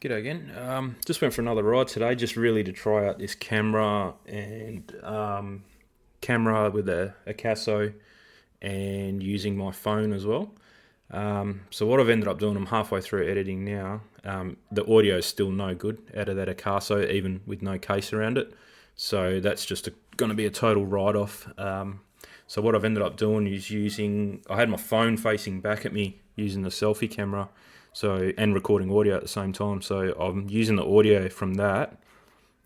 G'day again. Just went for another ride today, just really to try out this camera and camera with a Akaso and using my phone as well. So what I've ended up doing, I'm halfway through editing now. The audio is still no good out of that Akaso, even with no case around it. So that's just going to be a total write-off. So what I've ended up doing is I had my phone facing back at me using the selfie camera, and recording audio at the same time. So I'm using the audio from that,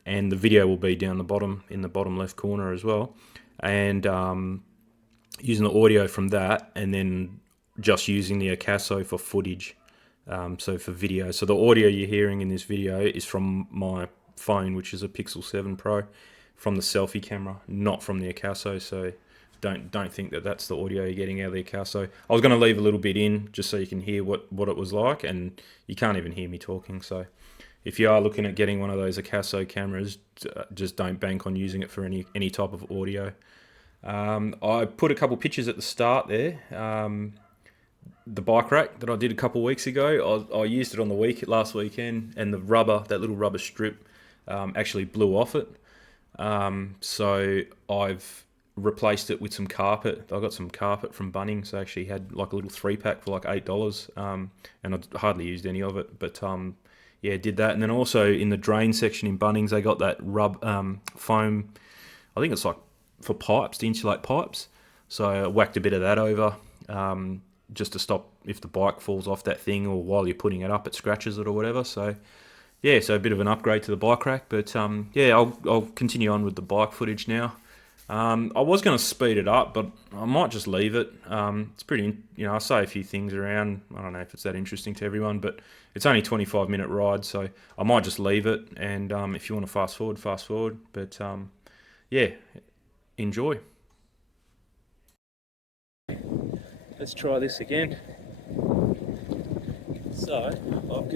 and the video will be down the bottom in the bottom left corner as well. And using the audio from that, and then just using the Akaso for footage. So for video, so the audio you're hearing in this video is from my phone, which is a Pixel 7 Pro, from the selfie camera, not from the Akaso. So don't think that that's the audio you're getting out of the Akaso. I was going to leave a little bit in just so you can hear what it was like, and you can't even hear me talking. So if you are looking at getting one of those Akaso cameras, just don't bank on using it for any type of audio. I put a couple pictures at the start there. The bike rack that I did a couple of weeks ago, I used it on the last weekend, and that little rubber strip, actually blew off it. So I've replaced it with some carpet. I got some carpet from Bunnings. I actually had like a little 3-pack for like $8, and I hardly used any of it. But yeah, did that, and then also in the drain section in Bunnings, they got that foam. I think it's like for pipes, to insulate pipes. So I whacked a bit of that over, just to stop if the bike falls off that thing, or while you're putting it up, it scratches it or whatever. So yeah, so a bit of an upgrade to the bike rack. But yeah, I'll continue on with the bike footage now. I was going to speed it up, but I might just leave it. It's pretty, I say a few things around. I don't know if it's that interesting to everyone, but it's only a 25-minute ride, so I might just leave it. And if you want to fast forward. But yeah, enjoy. Let's try this again. So I've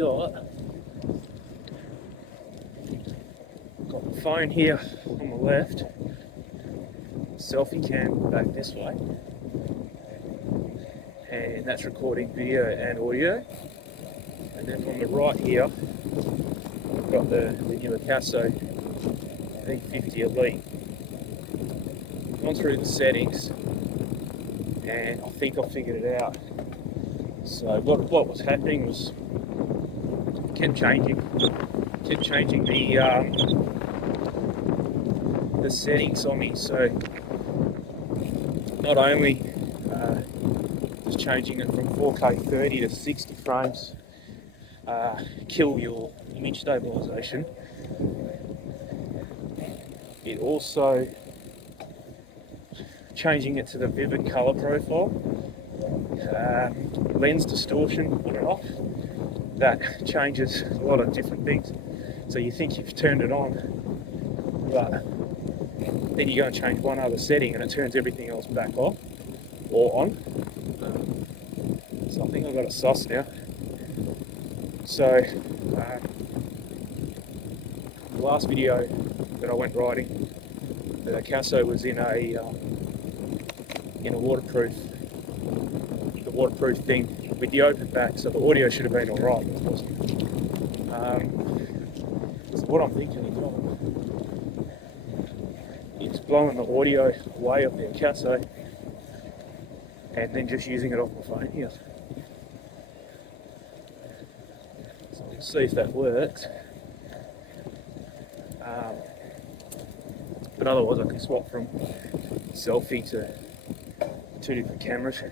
got my phone here on the left, selfie cam back this way, and that's recording video and audio. And then on the right here, I've got the new Akaso v50 Elite. Gone through the settings, and I think I figured it out. So what was happening was kept changing the settings on me. So not only just changing it from 4K 30 to 60 frames, kill your image stabilization, it also changing it to the vivid color profile, lens distortion on and off. That changes a lot of different things. So you think you've turned it on, but then you go and change one other setting and it turns everything else back off or on. So I think I've got it sus now. So the last video that I went riding, the Akaso was in a waterproof thing with the open back, so the audio should have been alright. So what I'm thinking of doing is blowing the audio away off the Akaso and then just using it off my phone here. So we'll see if that works. But otherwise I can swap from selfie to two different cameras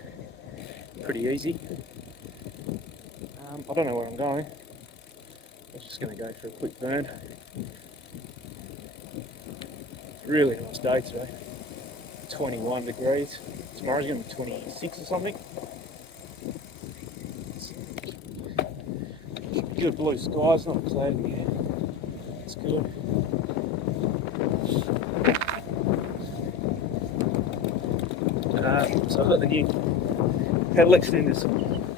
pretty easy. I don't know where I'm going. I'm just going to go for a quick burn. Really nice day today. 21 degrees. Tomorrow's going to be 26 or something. Good blue skies, not cloudy yet. It's good. So I've got the new pedal extenders,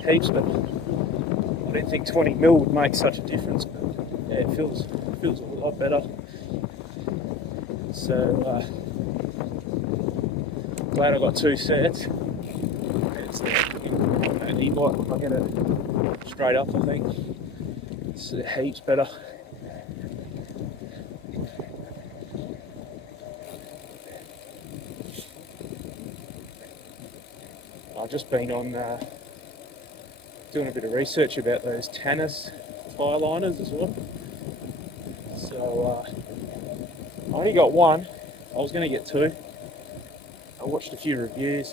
heaps, but I didn't think 20mm would make such a difference. But yeah, it feels a lot better. So glad I got two sets. It's the e-bike. I get it straight up, I think. It's heaps better. I've just been on doing a bit of research about those Tannis tyre liners as well. So I only got one. I was going to get two. I watched a few reviews,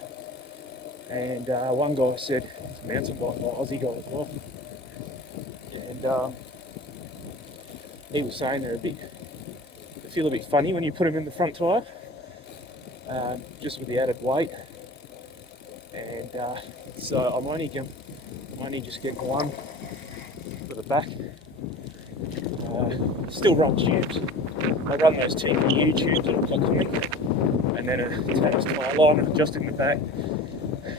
and one guy said it's a mountain bike, like Aussie guy as well, and he was saying they feel a bit funny when you put them in the front tyre, just with the added weight. And so I'm only just getting one for the back. Still run tubes. I run those two new tubes that I've got coming, and then a Tannis tyre liner just in the back.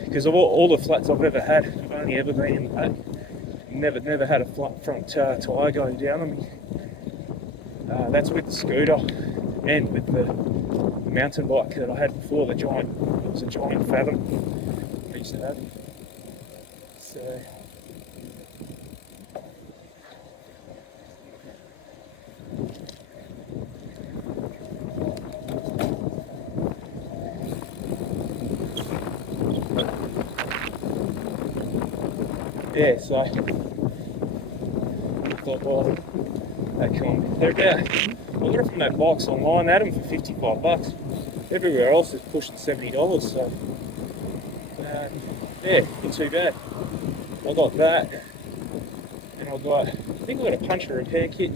Because of all the flats I've ever had, I've only ever been in the back. Never had a front tyre going down on me. That's with the scooter and with the mountain bike that I had before. It was a giant Fathom I used to have. So yeah, so I thought, well, they're about, I got it from that box online, they had them for $55. Everywhere else is pushing $70, so yeah, not too bad. I got that, and I think I got a punch and repair kit,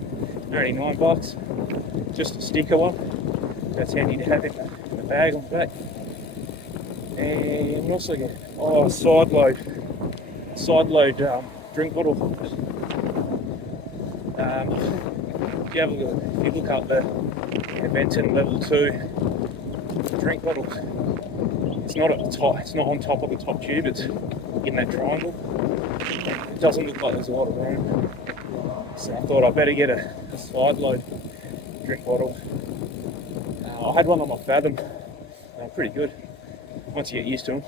only $9, just a sticker one. That's handy to have in the bag on the back. And what else I get? Side load drink bottle. If you look up the Benton level 2 drink bottle, it's not at the top. It's not on top of the top tube. It's in that triangle. It doesn't look like there's a lot of room. So I thought I better get a side load drink bottle. I had one on my Fathom. Pretty good once you get used to them.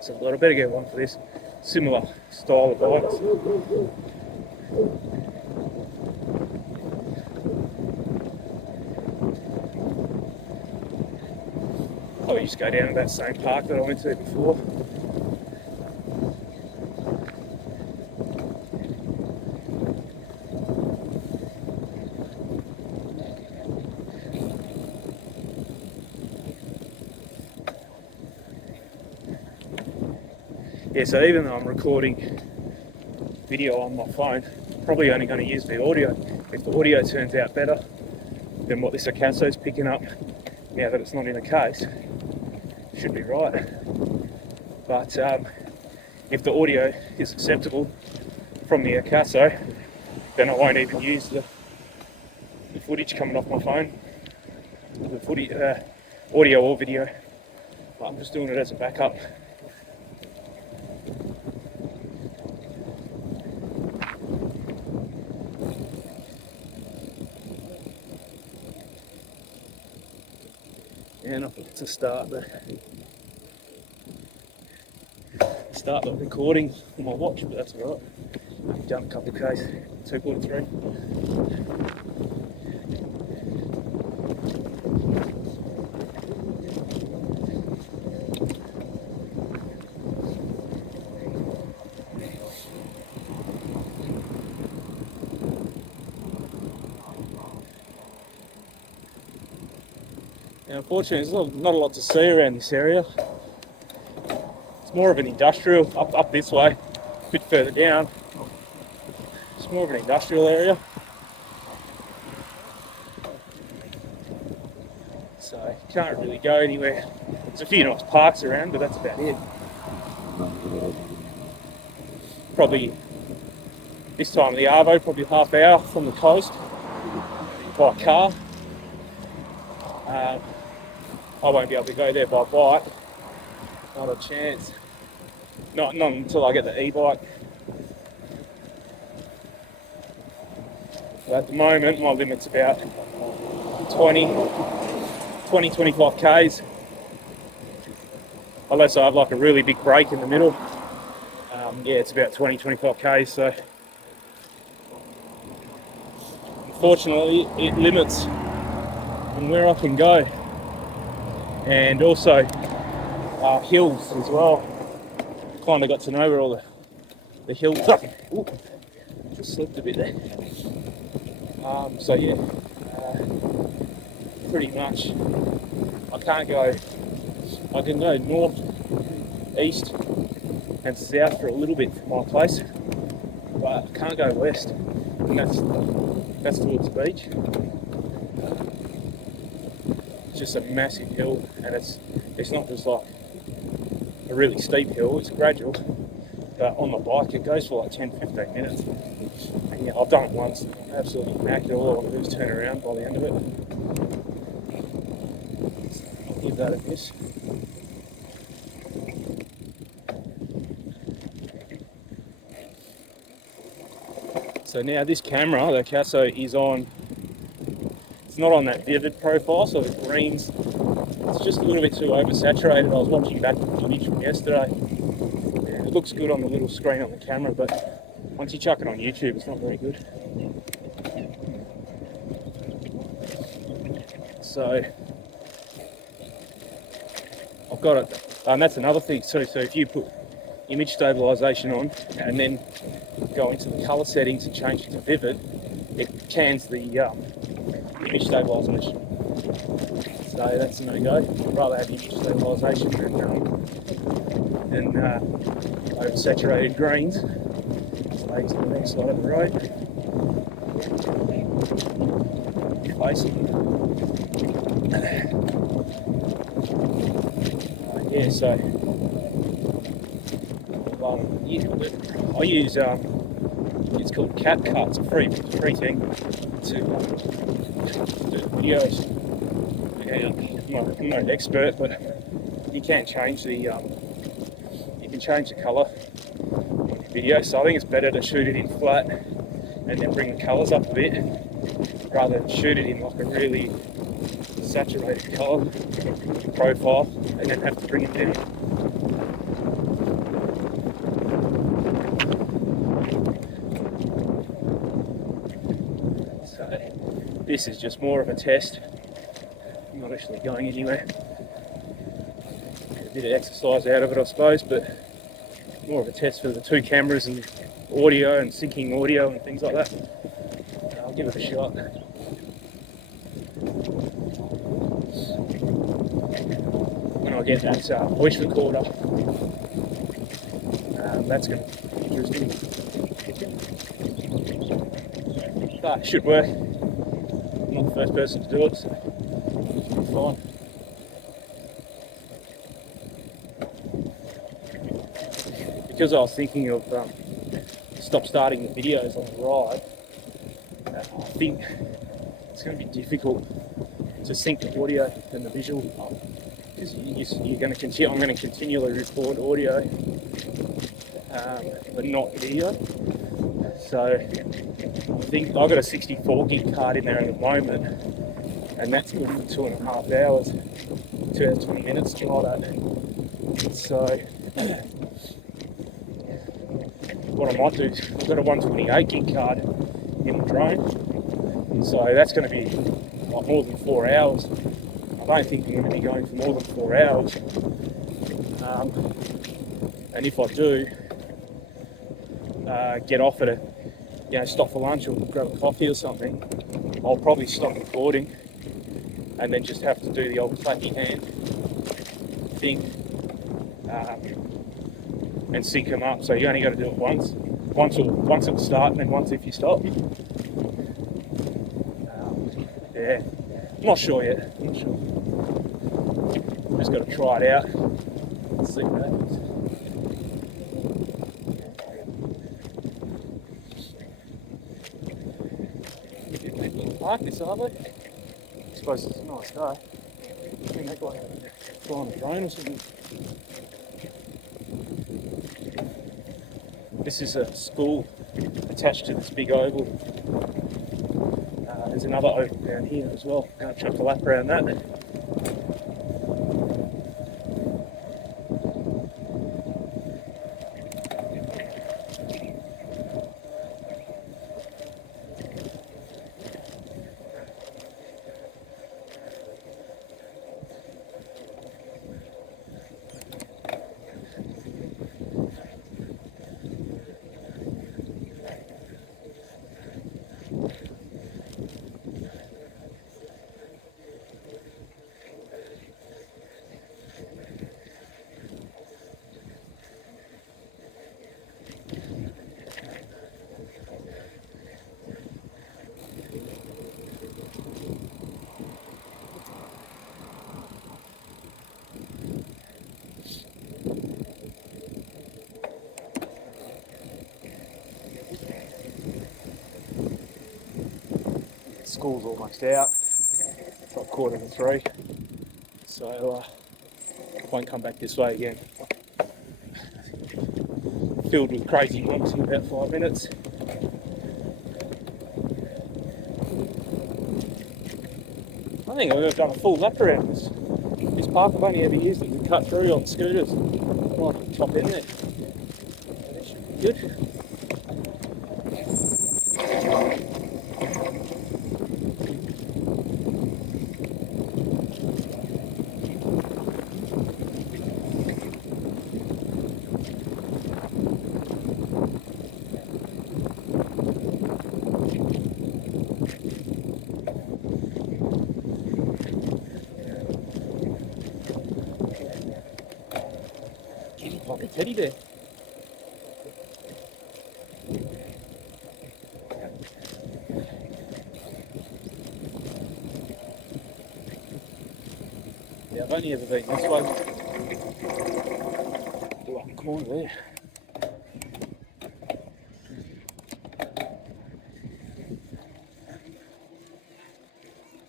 So I thought I better get one for this similar style of bikes. I used to go down to that same park that I went to before. Yeah, so even though I'm recording video on my phone, I'm probably only going to use the audio. If the audio turns out better than what this Akaso is picking up, now that it's not in the case, should be right. But if the audio is acceptable from the Akaso, then I won't even use the footage coming off my phone, the audio or video. But I'm just doing it as a backup. And I forgot to start the recording on my watch, but that's alright. I've done a couple of Ks, 2.3. And unfortunately, there's not a lot to see around this area. It's more of an industrial, up this way, a bit further down. It's more of an industrial area. So you can't really go anywhere. There's a few nice parks around, but that's about it. Probably this time of the arvo, probably half hour from the coast by car. I won't be able to go there by bike. Not a chance. Not until I get the e-bike. But at the moment, my limit's about 25 Ks. Unless I have like a really big break in the middle. yeah, it's about 20-25k, so unfortunately it limits on where I can go, and also hills as well. Kind of got to know where all the hills are. Ooh, just slipped a bit there. So yeah, pretty much I can go north, east and south for a little bit from my place, but I can't go west, and that's towards the beach. It's just a massive hill, and it's not just like a really steep hill, it's gradual, but on the bike it goes for like 10-15 minutes. And yeah, I've done it once, absolutely knacked it. All I do is turn around by the end of it. I'll give that a miss. So now this camera, the Akaso, is on, it's not on that vivid profile, so the greens, it's just a little bit too oversaturated. I was watching back the footage from yesterday. Yeah, it looks good on the little screen on the camera, but once you chuck it on YouTube, it's not very good. So I've got it, and that's another thing too. So if you put image stabilization on and then go into the color settings and change it to vivid, it cans the image stabilization. So that's a no-go. I'd rather have image stabilization than oversaturated greens. Stay to the next side of the road. Facing. Yeah, so I use it's called CapCut. It's a free thing to do videos. Yeah, I'm not an expert, but you can change the color on your video. So I think it's better to shoot it in flat and then bring the colors up a bit, rather than shoot it in like a really saturated color profile and then have to bring it down. So this is just more of a test. I'm not actually going anywhere. Get a bit of exercise out of it, I suppose, but more of a test for the two cameras and audio and syncing audio and things like that. I'll give it a shot. When I get that voice recorder, that's going to be interesting. But it should work. I'm not the first person to do it, so it's fine. Because I was thinking of starting the videos on the ride, I think it's going to be difficult to sync the audio and the visual, because I'm going to continually record audio, but not video. So I think I've got a 64 gig card in there at the moment, and that's good for 2.5 hours, 2 hours 20 minutes to ride at. So what I might do is, I've got a 128 gig card in the drone, so that's going to be like more than 4 hours. I don't think I'm going to be going for more than 4 hours, and if I do get off at stop for lunch or grab a coffee or something, I'll probably stop recording and then just have to do the old clappy hand thing and sync them up. So you only got to do it once at the start and then once if you stop. Yeah, I'm not sure yet. I'm not sure. Just got to try it out and see what happens. Like this, are they? I suppose it's a nice day. I think they got fly on a drone or something. This is a school attached to this big oval. There's another oval down here as well. I'm going to chuck a lap around that. school's almost out. It's like 2:45. So I won't come back this way again. Filled with crazy monks in about 5 minutes. I think I've ever done a full lap around this park. I've only ever used it to cut through on scooters. Right at the top end there. That should be good. Like a teddy bear. Yeah, I've only ever been this way. Do up the corner there.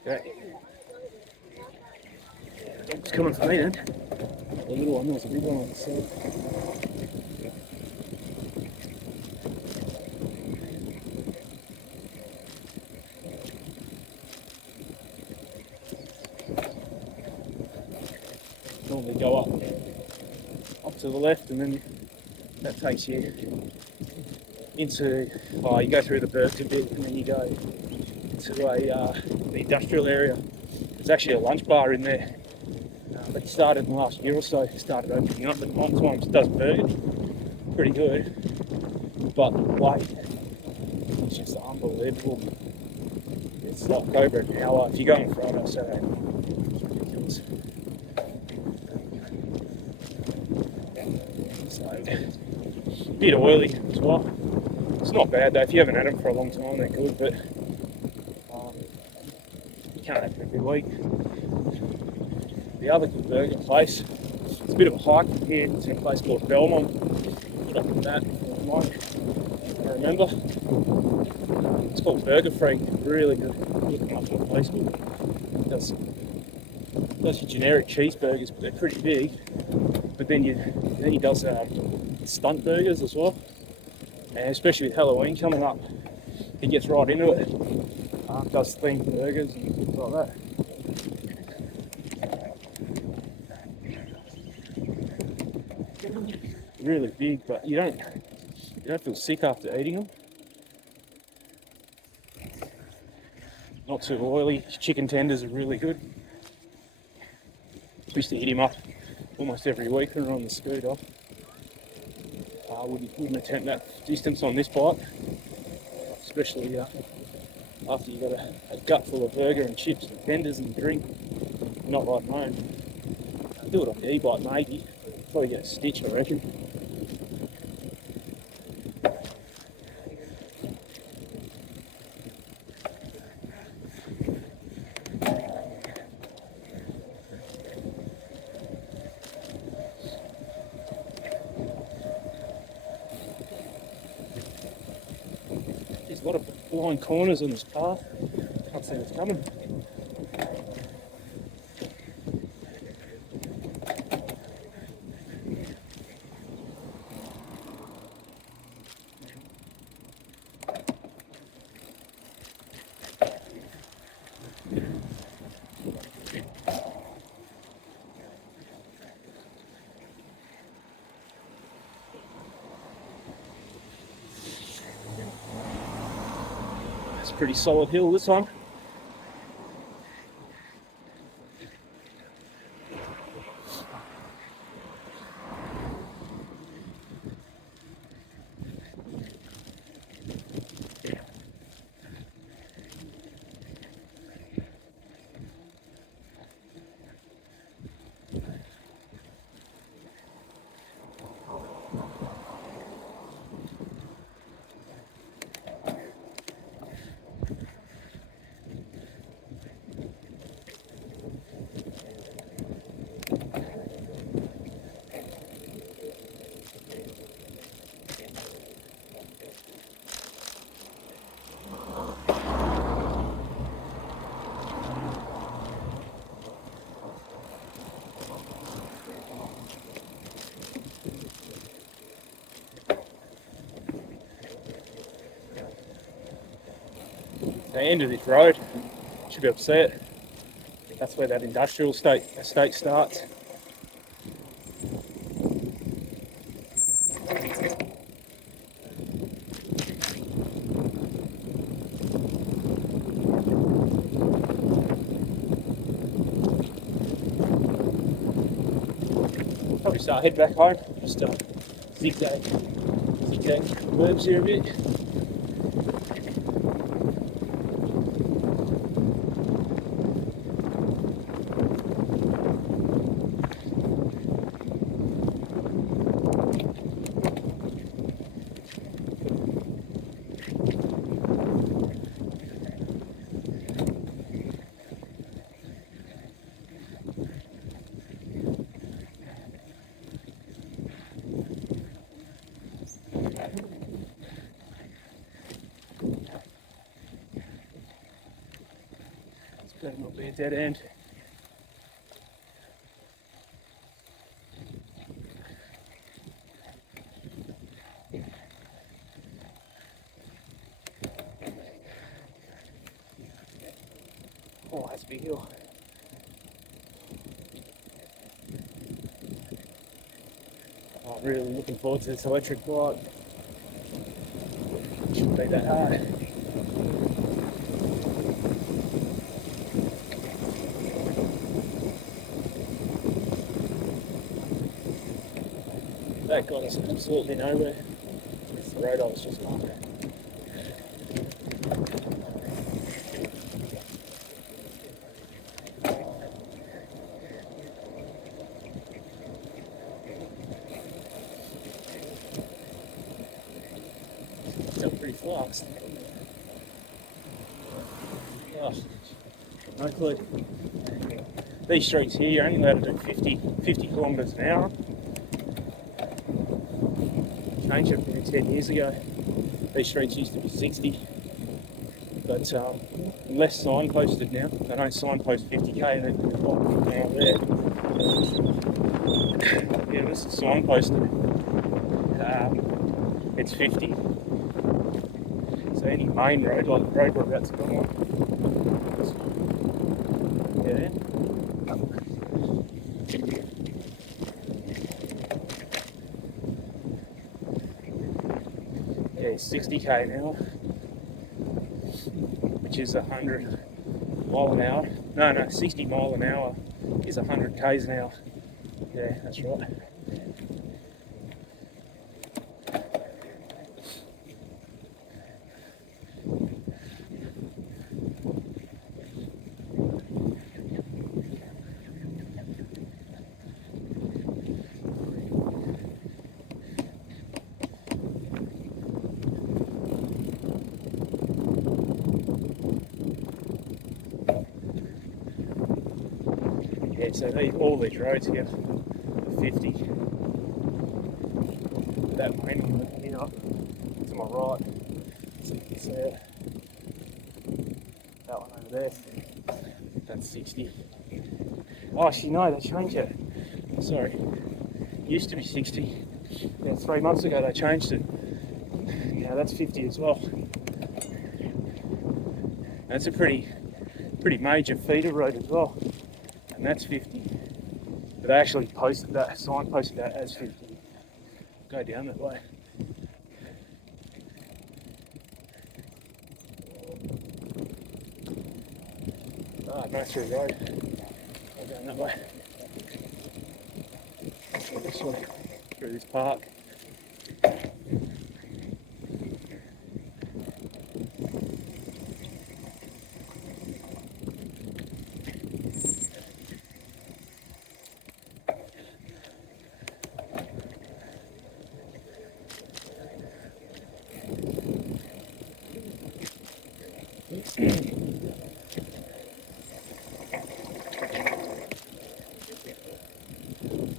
Great. It's coming for me then. The little one, there's a big one on the side. Normally go up to the left, and then that takes you into, you go through the Berkeley bit, and then you go into the industrial area. There's actually a lunch bar in there, but it started in the last year or so. It started opening up, and sometimes does burgers, pretty good, but the wait, it's just unbelievable. It's like over an hour if you go on Friday or Saturday. It's ridiculous. So, a bit oily as well. It's not bad though. If you haven't had them for a long time, they're good, but you can't have them every week. The other good burger place, it's a bit of a hike from here. It's in a place called Belmont. Put up with that, I remember. It's called Burger Freak. Really good. Look up the place. It does your generic cheeseburgers, but they're pretty big. But then he does stunt burgers as well, and especially with Halloween coming up, he gets right into it. Does themed burgers and things like that. Really big, but you don't feel sick after eating them. Not too oily. His chicken tenders are really good. Used to hit him up almost every week when we're on the scooter. Wouldn't attempt that distance on this bike, especially after you've got a gut full of burger and chips and tenders and drink. Not riding home. I'll do it on the e-bike maybe. Probably get a stitch, I reckon. There's a lot of blind corners on this path. Can't see what's coming. It's a pretty solid hill this time. the end of this road. Should be able to see it. That's where that industrial estate starts. Probably start head back home. Just zigzag curves here a bit. Better not be a dead end. Oh, that's a big hill. Oh, I'm really looking forward to this electric bike. Shouldn't be that hard. That got us absolutely nowhere. It's the road I was just on. It's up pretty fast. Oh, no clue. These streets here, you're only allowed to do 50 kilometres an hour. Changed it from 10 years ago. These streets used to be 60, but less signposted now. They don't signpost 50k, they put it down there. Yeah, this is signposted. It's 50. So any main road, like the road we're about to go on, yeah. Yeah, 60k an hour, which is 100 mile an hour. No, 60 mile an hour is 100 k's an hour. Yeah, that's right. Yeah, so all these roads here are 50. That main one here to my right, so you can see it. That one over there, that's 60. Oh, actually no, they changed it. Sorry, it used to be 60. Yeah, 3 months ago they changed it. Yeah, that's 50 as well. That's a pretty major feeder road as well. And that's 50. But they actually signposted that as 50. Go down that way. No through the road. Go down that way. Go this way, through this park.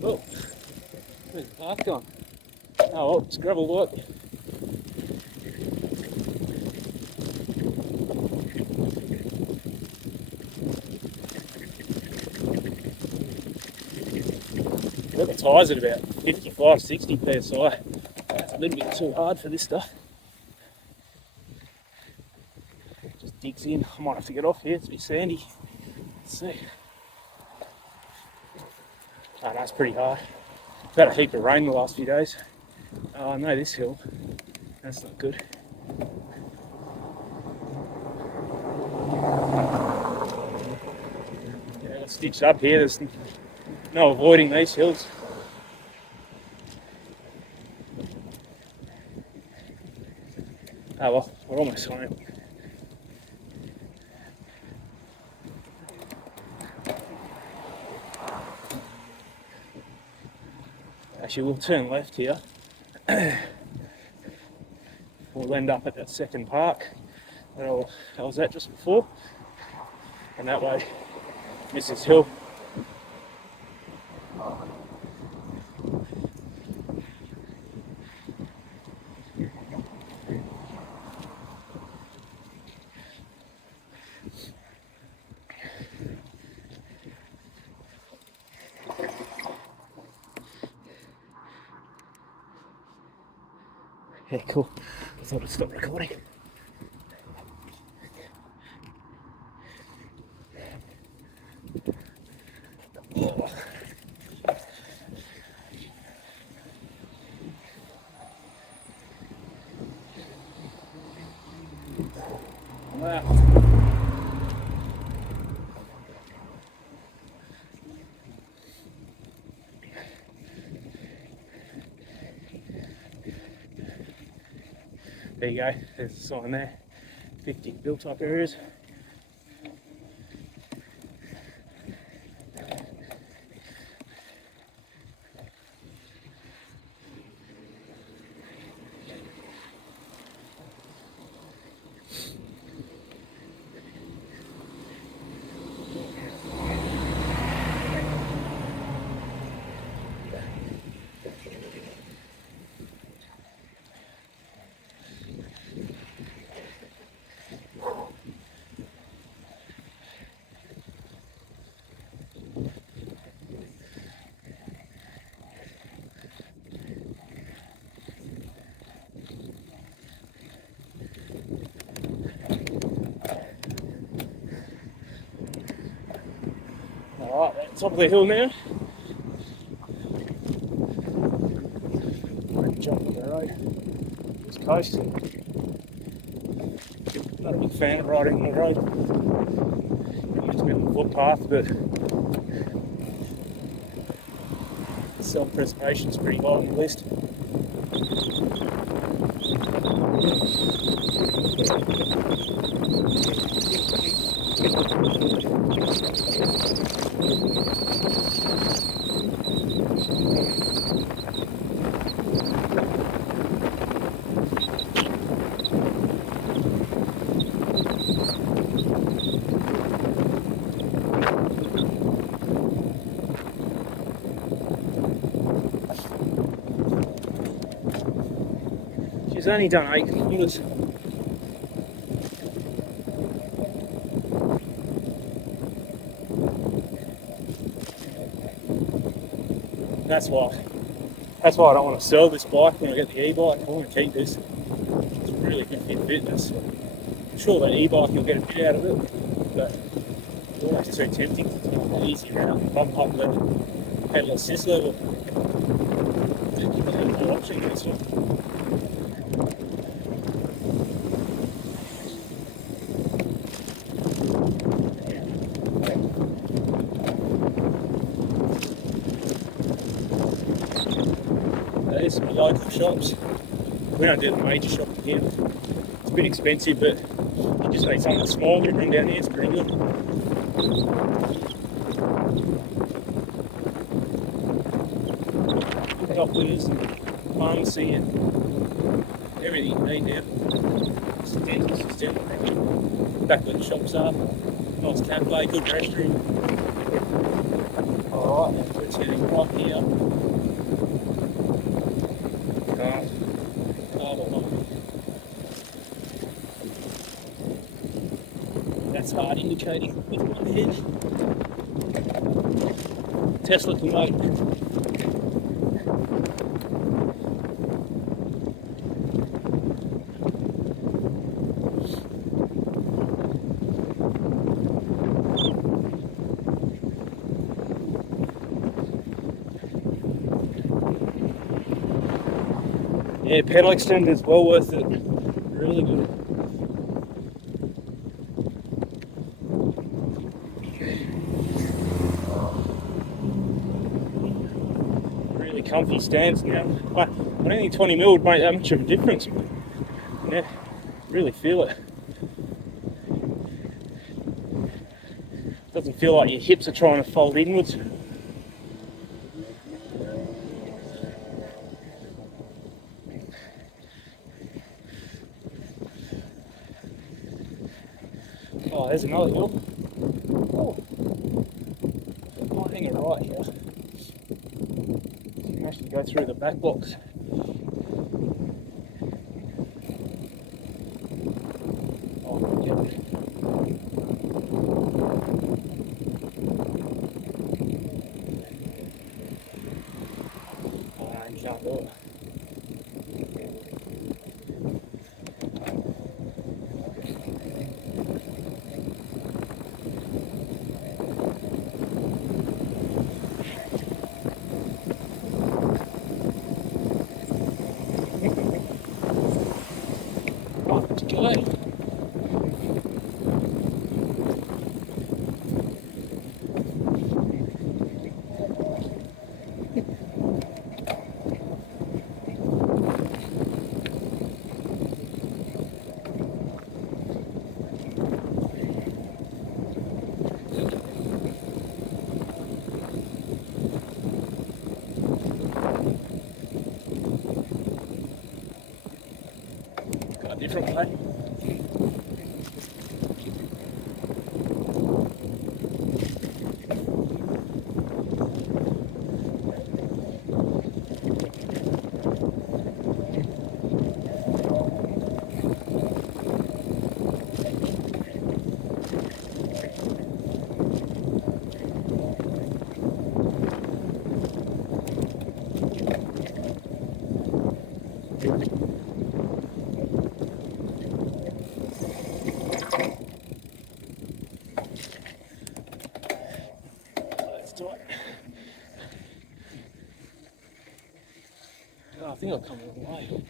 Oh, where's the park gone? Oh, well, it's gravel work. Got the tyres at about 55, 60 psi. It's a little bit too hard for this stuff. Just digs in. I might have to get off here, it's a bit sandy. Let's see. Oh no, it's pretty hard. We've had a heap of rain the last few days. Oh, I know this hill. That's not good. Yeah, it's stitched up here. There's no avoiding these hills. Oh well, we're almost home. Actually, we'll turn left here. We'll end up at that second park that I was at just before. And that way, miss this hill. Yeah, cool. I thought I'd stop recording. Oh. Wow. There you go, there's a sign there. 50 built up areas. Alright, at the top of the hill now. Jump on the road. Just coasting. Not a big fan of riding on the road. It makes me on the footpath, but self-preservation is pretty high on the list. She's only done 8 kilometres. That's why I don't want to sell this bike when I get the e-bike. I want to keep this. It's really good fit fitness. I'm sure that e-bike you'll get a bit out of it, but it's always too tempting to take the easy route, bump up the pedal assist level. There's no option in this one. There's some local shops. We don't do the major shopping here. It's a bit expensive, but you just need something small to bring down here. It's pretty good. Doctors, pharmacy, and everything you need now. Some dentist is down back where the shops are. Nice cafe, good restroom. Alright, we're turning right here. That's hard indicating with my head. Tesla can wait. Yeah, pedal extender is well worth it. Really good. Really comfy stance now. I don't think 20mm would make that much of a difference, but yeah, really feel it. Doesn't feel like your hips are trying to fold inwards. Oh, there's another hill. Oh, might hang a right here. So you can actually go through the back blocks. Oh, yeah. You can't do it. Oh, it's good. Got a different way. Let's do it. Oh, I think I've come a long way.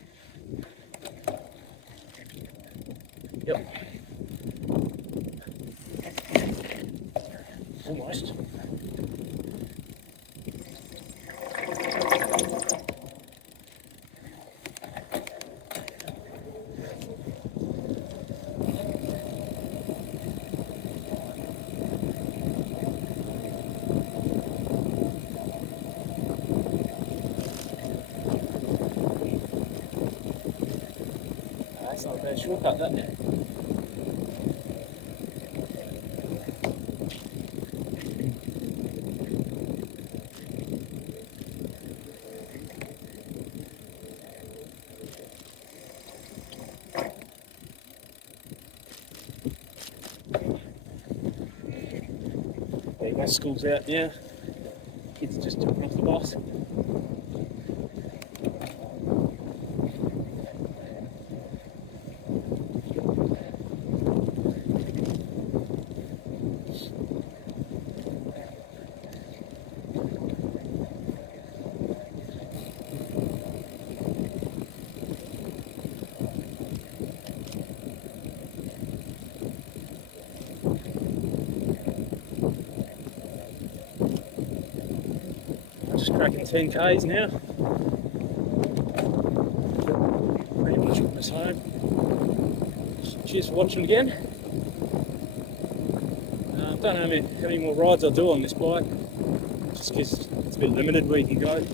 Yep. Almost. That's not a bad shortcut, that. There you go, school's out now. Kids are just jumping off the bus. Just cracking 10Ks now. Pretty much almost home. Cheers for watching again. Don't know how many more rides I'll do on this bike, just because it's a bit limited where you can go.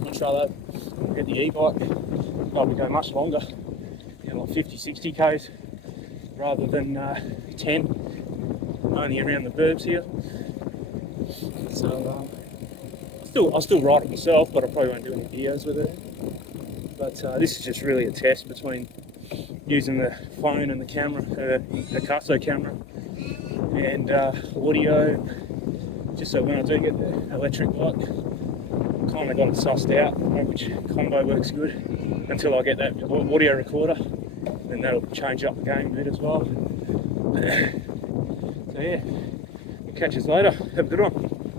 Much rather get the e-bike, probably go much longer, like 50-60Ks rather than 10, only around the burbs here. So I'll still ride it myself, but I probably won't do any videos with it. But this is just really a test between using the phone and the camera, the Akaso camera, and audio, just so when I do get the electric bike, kind of got it sussed out which combo works good until I get that audio recorder, then that'll change up the game a bit as well. So yeah, we'll catch us later. Have a good one.